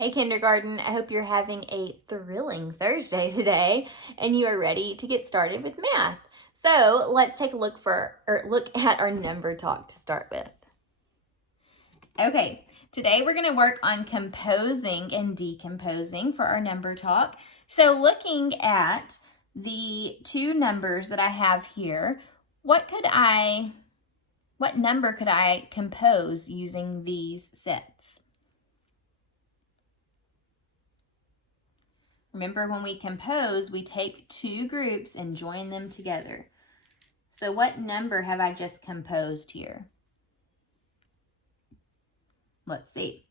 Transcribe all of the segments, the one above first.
Hey kindergarten, I hope you're having a thrilling Thursday today and you are ready to get started with math. So let's take a look at our number talk to start with. Okay, today we're going to work on composing and decomposing for our number talk. So looking at the two numbers that I have here, what number could I compose using these sets? Remember, when we compose, we take two groups and join them together. So what number have I just composed here? Let's see.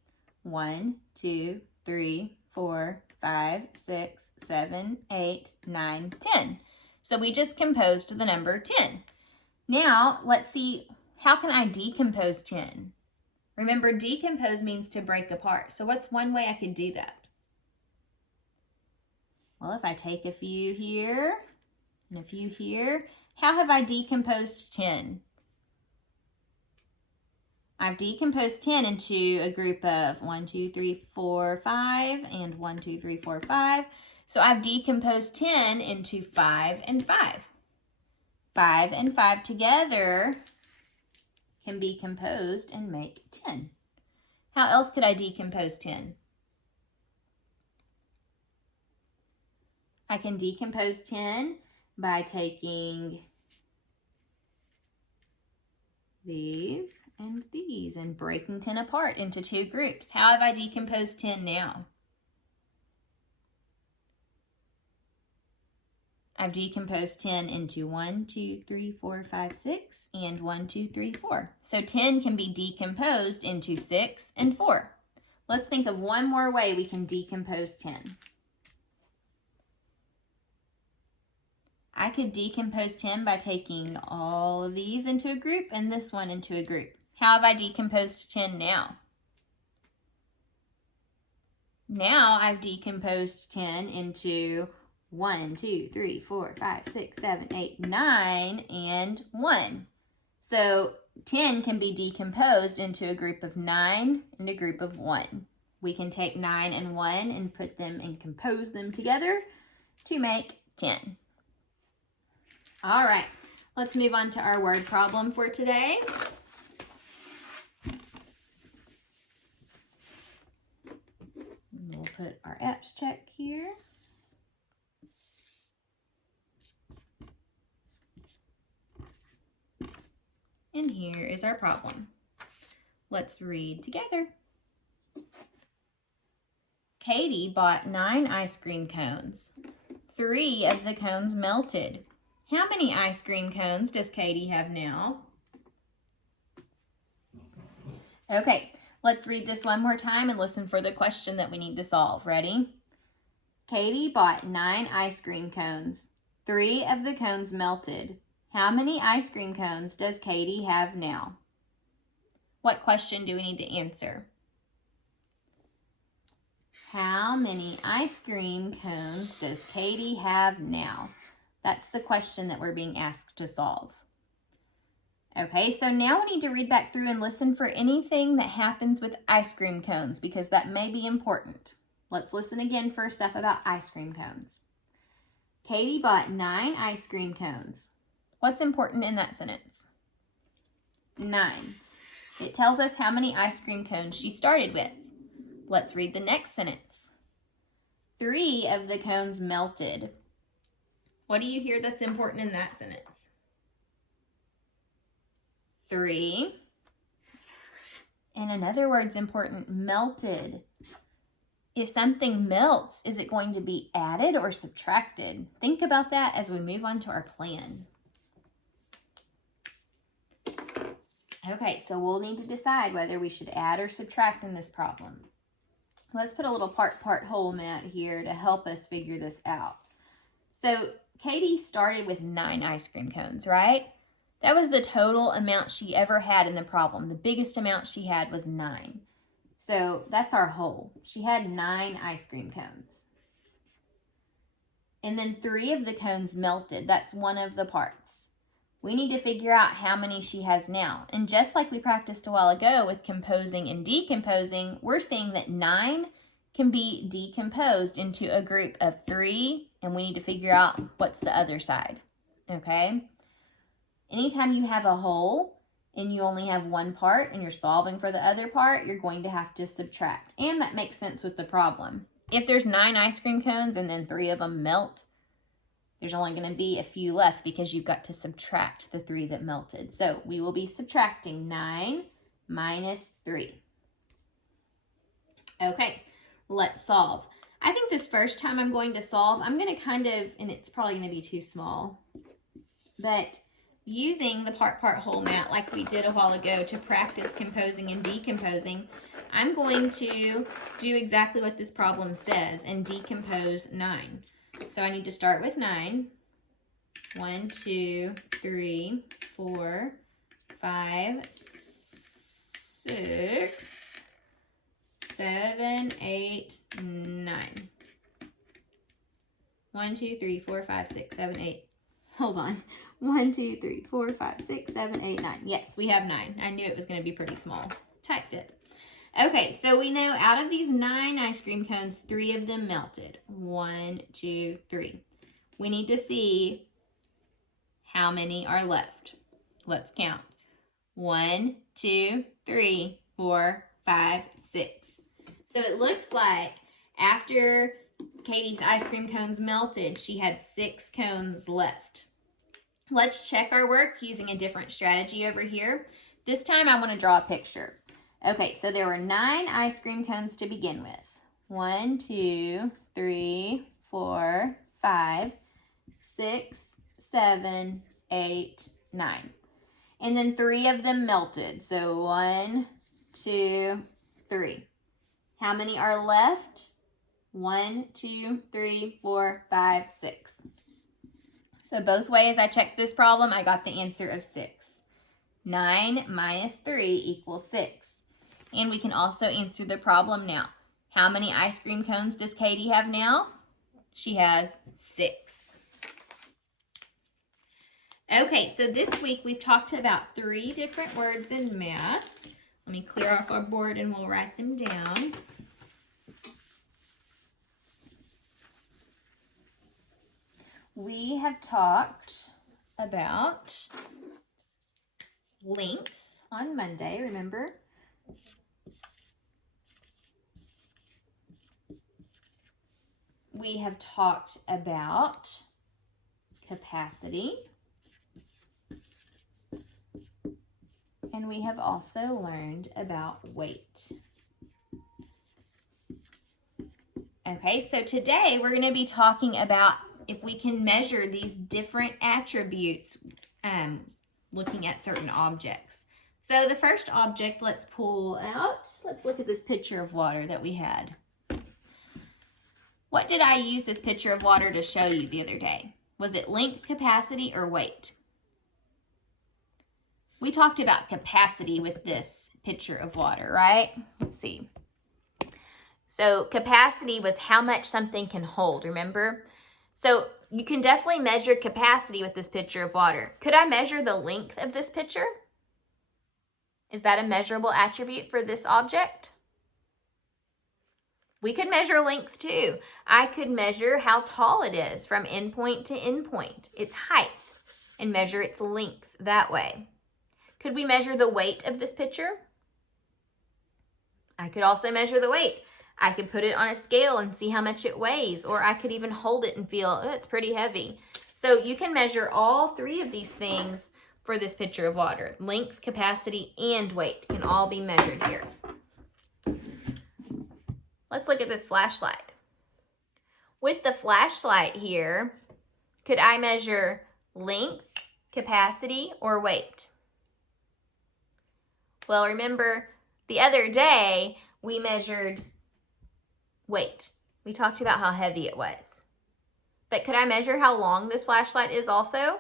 1, 2, 3, 4, 5, 6, 7, 8, 9, 10. So we just composed the number 10. Now, let's see, how can I decompose 10? Remember, decompose means to break apart. So what's one way I could do that? Well, if I take a few here and a few here, how have I decomposed 10? I've decomposed 10 into a group of 1, 2, 3, 4, 5, and 1, 2, 3, 4, 5. So I've decomposed 10 into 5 and 5. 5 and 5 together can be composed and make 10. How else could I decompose 10? I can decompose 10 by taking these and breaking 10 apart into two groups. How have I decomposed 10 now? I've decomposed 10 into 1, 2, 3, 4, 5, 6, and 1, 2, 3, 4. So 10 can be decomposed into 6 and 4. Let's think of one more way we can decompose 10. I could decompose 10 by taking all of these into a group and this one into a group. How have I decomposed 10 now? Now I've decomposed 10 into 1, 2, 3, 4, 5, 6, 7, 8, 9, and 1. So 10 can be decomposed into a group of 9 and a group of 1. We can take 9 and 1 and put them and compose them together to make 10. All right, let's move on to our word problem for today. We'll put our EPS check here. And here is our problem. Let's read together. Katie bought 9 ice cream cones. 3 of the cones melted. How many ice cream cones does Katie have now? Okay, let's read this one more time and listen for the question that we need to solve. Ready? Katie bought 9 ice cream cones. 3 of the cones melted. How many ice cream cones does Katie have now? What question do we need to answer? How many ice cream cones does Katie have now? That's the question that we're being asked to solve. Okay, so now we need to read back through and listen for anything that happens with ice cream cones because that may be important. Let's listen again for stuff about ice cream cones. Katie bought 9 ice cream cones. What's important in that sentence? 9. It tells us how many ice cream cones she started with. Let's read the next sentence. 3 of the cones melted. What do you hear that's important in that sentence? 3. And another word's important, melted. If something melts, is it going to be added or subtracted? Think about that as we move on to our plan. Okay, so we'll need to decide whether we should add or subtract in this problem. Let's put a little part whole mat here to help us figure this out. So Katie started with 9 ice cream cones, right? That was the total amount she ever had in the problem. The biggest amount she had was 9. So that's our whole. She had 9 ice cream cones. And then 3 of the cones melted. That's one of the parts. We need to figure out how many she has now. And just like we practiced a while ago with composing and decomposing, we're seeing that 9 can be decomposed into a group of 3, and we need to figure out what's the other side, okay? Anytime you have a whole and you only have one part and you're solving for the other part, you're going to have to subtract. And that makes sense with the problem. If there's 9 ice cream cones and then 3 of them melt, there's only going to be a few left because you've got to subtract the 3 that melted. So we will be subtracting 9 minus 3. Okay, let's solve. I think this first time I'm going to solve, I'm going to kind of, and it's probably going to be too small, but using the part whole mat like we did a while ago to practice composing and decomposing, I'm going to do exactly what this problem says and decompose 9. So I need to start with 9. 1, 2, 3, 4, 5, 6, 7, 8, 9. 1, 2, 3, 4, 5, 6, 7, 8. Hold on. 1, 2, 3, 4, 5, 6, 7, 8, 9. Yes, we have 9. I knew it was going to be pretty small. Tight fit. Okay, so we know out of these 9 ice cream cones, 3 of them melted. 1, 2, 3. We need to see how many are left. Let's count. 1, 2, 3, 4, 5, 6. So it looks like after Katie's ice cream cones melted, she had 6 cones left. Let's check our work using a different strategy over here. This time I want to draw a picture. Okay, so there were 9 ice cream cones to begin with. 1, 2, 3, 4, 5, 6, 7, 8, 9. And then 3 of them melted. So 1, 2, 3. How many are left? 1, 2, 3, 4, 5, 6. So both ways I checked this problem, I got the answer of 6. 9 minus 3 equals 6. And we can also answer the problem now. How many ice cream cones does Katie have now? She has 6. Okay, so this week we've talked about 3 different words in math. Let me clear off our board and we'll write them down. We have talked about length on Monday, remember? We have talked about capacity. And we have also learned about weight. Okay, so today we're going to be talking about if we can measure these different attributes looking at certain objects. So the first object, let's pull out. Let's look at this pitcher of water that we had. What did I use this pitcher of water to show you the other day? Was it length, capacity, or weight? We talked about capacity with this pitcher of water, right? Let's see. So capacity was how much something can hold, remember? So you can definitely measure capacity with this pitcher of water. Could I measure the length of this pitcher? Is that a measurable attribute for this object? We could measure length too. I could measure how tall it is from endpoint to endpoint, its height, and measure its length that way. Could we measure the weight of this pitcher? I could also measure the weight. I could put it on a scale and see how much it weighs, or I could even hold it and feel, oh, it's pretty heavy. So you can measure all 3 of these things for this pitcher of water. Length, capacity, and weight can all be measured here. Let's look at this flashlight. With the flashlight here, could I measure length, capacity, or weight? Well, remember the other day we measured weight. We talked about how heavy it was. But could I measure how long this flashlight is also?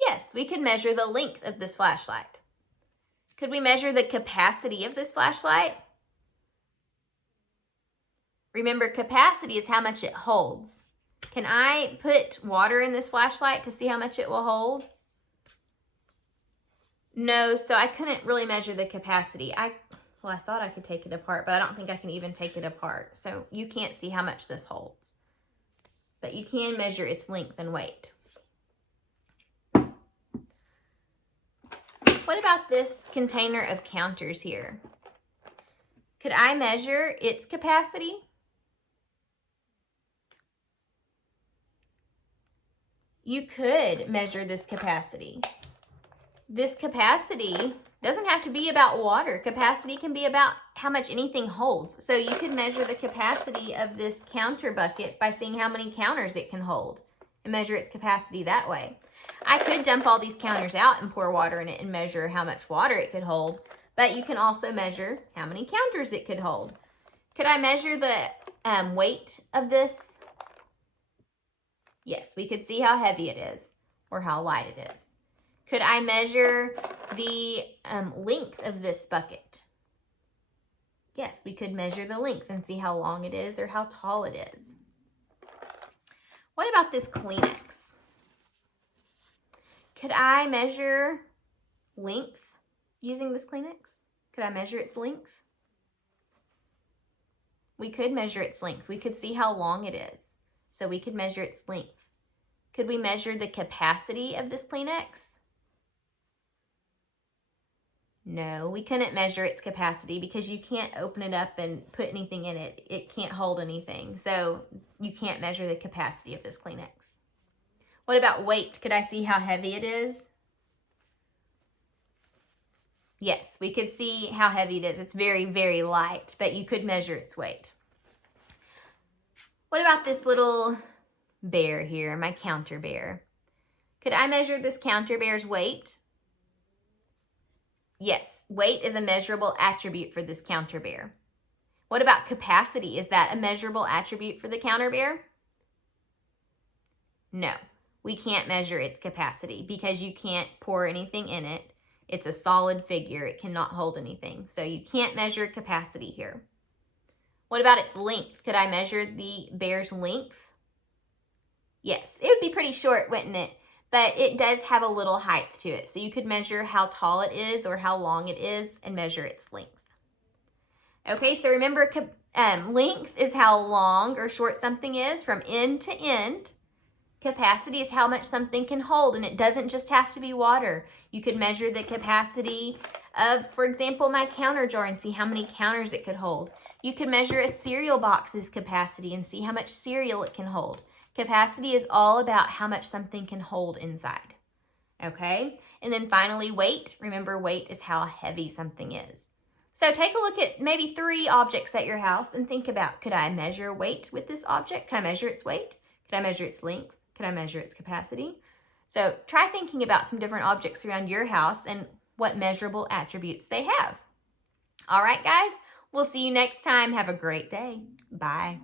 Yes, we could measure the length of this flashlight. Could we measure the capacity of this flashlight? Remember, capacity is how much it holds. Can I put water in this flashlight to see how much it will hold? No, so I couldn't really measure the capacity. Well, I thought I could take it apart, but I don't think I can even take it apart. So you can't see how much this holds. But you can measure its length and weight. What about this container of counters here? Could I measure its capacity? You could measure this capacity. This capacity doesn't have to be about water. Capacity can be about how much anything holds. So you could measure the capacity of this counter bucket by seeing how many counters it can hold and measure its capacity that way. I could dump all these counters out and pour water in it and measure how much water it could hold, but you can also measure how many counters it could hold. Could I measure the weight of this? Yes, we could see how heavy it is or how light it is. Could I measure the length of this bucket? Yes, we could measure the length and see how long it is or how tall it is. What about this Kleenex? Could I measure length using this Kleenex? Could I measure its length? We could measure its length. We could see how long it is. So we could measure its length. Could we measure the capacity of this Kleenex? No, we couldn't measure its capacity because you can't open it up and put anything in it. It can't hold anything. So you can't measure the capacity of this Kleenex. What about weight? Could I see how heavy it is? Yes, we could see how heavy it is. It's very, very light, but you could measure its weight. What about this little bear here, my counter bear? Could I measure this counter bear's weight? Yes, weight is a measurable attribute for this counter bear. What about capacity? Is that a measurable attribute for the counter bear? No, we can't measure its capacity because you can't pour anything in it. It's a solid figure. It cannot hold anything. So you can't measure capacity here. What about its length? Could I measure the bear's length? Yes, it would be pretty short, wouldn't it? But it does have a little height to it. So you could measure how tall it is or how long it is and measure its length. Okay, so remember length is how long or short something is from end to end. Capacity is how much something can hold, and it doesn't just have to be water. You could measure the capacity of, for example, my counter jar and see how many counters it could hold. You could measure a cereal box's capacity and see how much cereal it can hold. Capacity is all about how much something can hold inside. Okay? And then finally, weight. Remember, weight is how heavy something is. So take a look at maybe 3 objects at your house and think about, could I measure weight with this object? Can I measure its weight? Could I measure its length? Could I measure its capacity? So try thinking about some different objects around your house and what measurable attributes they have. All right, guys, we'll see you next time. Have a great day. Bye.